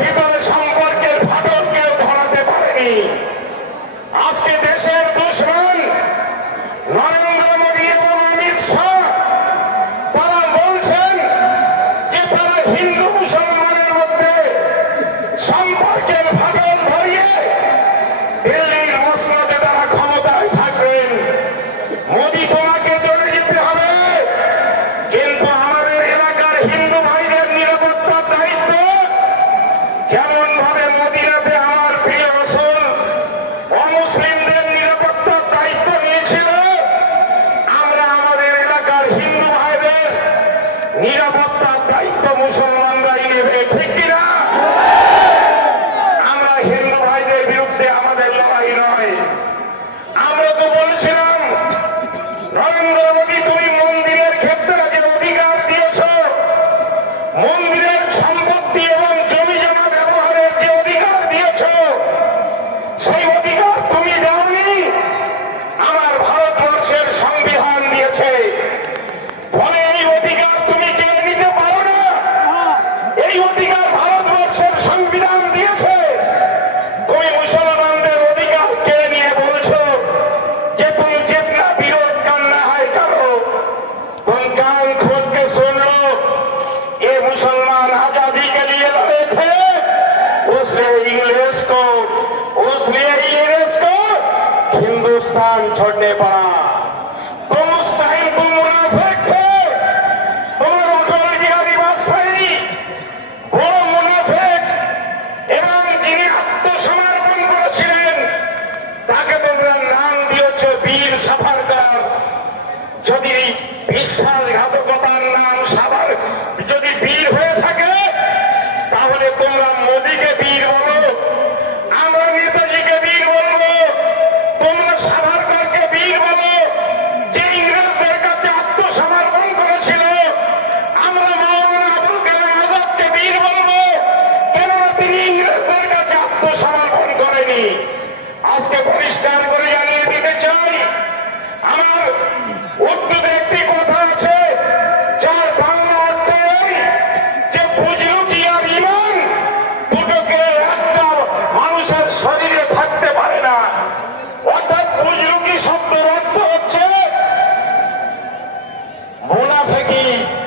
ভিতরে সম্পদ मुसलमान आज़ादी के लिए लड़े थे। उसने इंग्लिश को, उसने इंग्लिश को हिंदुस्तान छोड़ने पड़ा। até